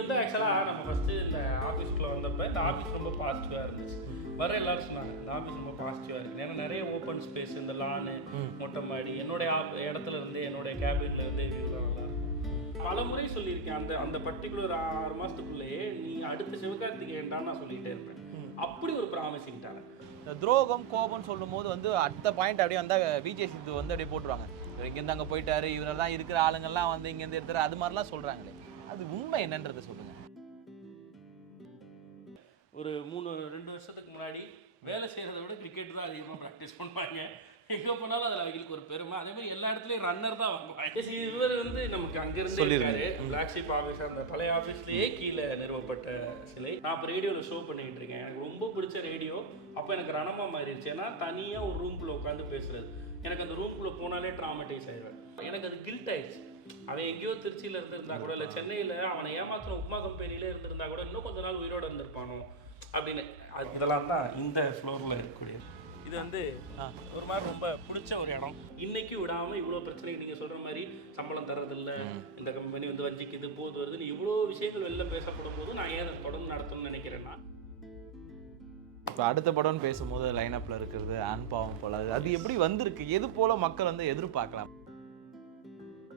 வந்து ஆக்சுவலாக நம்ம ஃபஸ்ட்டு இந்த ஆஃபீஸ்க்குள்ளே வந்தப்போ இந்த ஆஃபீஸ் ரொம்ப பாசிட்டிவாக இருந்துச்சு. வர எல்லாரும் சொன்னாங்க இந்த ஆஃபீஸ் ரொம்ப பாசிட்டிவாக இருக்குது. ஏன்னா நிறைய ஓப்பன் ஸ்பேஸ், இந்த லானு, மொட்டை மாடி, என்னுடைய இடத்துல இருந்து என்னுடைய கேபின்ல இருந்து வியூலாம் நல்லா இருக்கும். பல முறை சொல்லியிருக்கேன், அந்த பர்டிகுலர் 6 மாதத்துக்குள்ளேயே நீ அடுத்த சிவகார்த்திகேயன்டான்னு நான் சொல்லிகிட்டே இருப்பேன். அப்படி ஒரு ப்ராமிசிங் டேலண்ட். இந்த துரோகம் கோபம்னு சொல்லும் போது வந்து அடுத்த பாயிண்ட் அப்படியே வந்தால் விஜய் சித்து வந்து அப்படியே போட்டுருவாங்க. இங்கேருந்து அங்கே போயிட்டாரு, இவரெல்லாம் தான் இருக்கிற ஆளுங்கள்லாம் வந்து இங்கேருந்து எடுத்துரு, அது மாதிரிலாம் சொல்கிறாங்களே, அது உண்மை என்னன்றதை சொல்லுங்கள். ஒரு 2 வருஷத்துக்கு முன்னாடி வேலை செய்கிறத விட கிரிக்கெட் தான் அதிகமாக ப்ராக்டிஸ் பண்ணுவாங்க. எங்கே போனாலும் அதில் அவங்களுக்கு ஒரு பெருமை. அதே மாதிரி எல்லா இடத்துலையும் ரன்னர் தான் வாங்குவாங்க. இவர் வந்து நமக்கு அங்கேருந்து இருக்காரு. பிளாக் ஷீப் ஆஃபீஸ், அந்த பழைய ஆஃபீஸ்லேயே கீழே நிறுவப்பட்ட சிலை. நான் இப்போ ரேடியோவில் ஷோ பண்ணிக்கிட்டு இருக்கேன். எனக்கு ரொம்ப பிடிச்ச ரேடியோ அப்போ எனக்கு ரணமாக மாறிடுச்சு. ஏன்னா தனியாக ஒரு ரூம்குள்ளே உட்காந்து பேசுறது, எனக்கு அந்த ரூம்குள்ளே போனாலே ட்ராமடைஸ் ஆயிடுவேன். எனக்கு அது கில்ட் ஆயிடுச்சு. அவன் எங்கேயோ திருச்சியில் இருந்திருந்தா கூட, இல்லை சென்னையில் அவனை ஏமாத்தின உப்மா கம்பெனியில் இருந்திருந்தா கூட இன்னும் கொஞ்ச நாள் உயிரோடு இருந்திருப்பானோ அப்படின்னு. இதெல்லாம் தான் இந்த ஃப்ளோரில் இருக்கக்கூடிய. இது வந்து ஒரு மாதிரி ரொம்ப பிடிச்ச ஒரு இடம். இன்னைக்கு விடாமல் இவ்வளோ பிரச்சனைக்கு நீங்கள் சொல்கிற மாதிரி சம்பளம் தர்றதில்லை, இந்த கம்பெனி வந்து வஞ்சிக்குது, போது வருதுன்னு இவ்வளோ விஷயங்கள் வெளில பேசப்படும் போது நான் ஏன் அதை தொடர்ந்து நடத்தணும்னு நினைக்கிறேன்னா, இப்போ அடுத்த படம்னு பேசும்போது லைனப்பில் இருக்கிறது ஆண் பாவம் போல, அது எப்படி வந்திருக்கு, எது போல் மக்கள் வந்து எதிர்பார்க்கலாம்?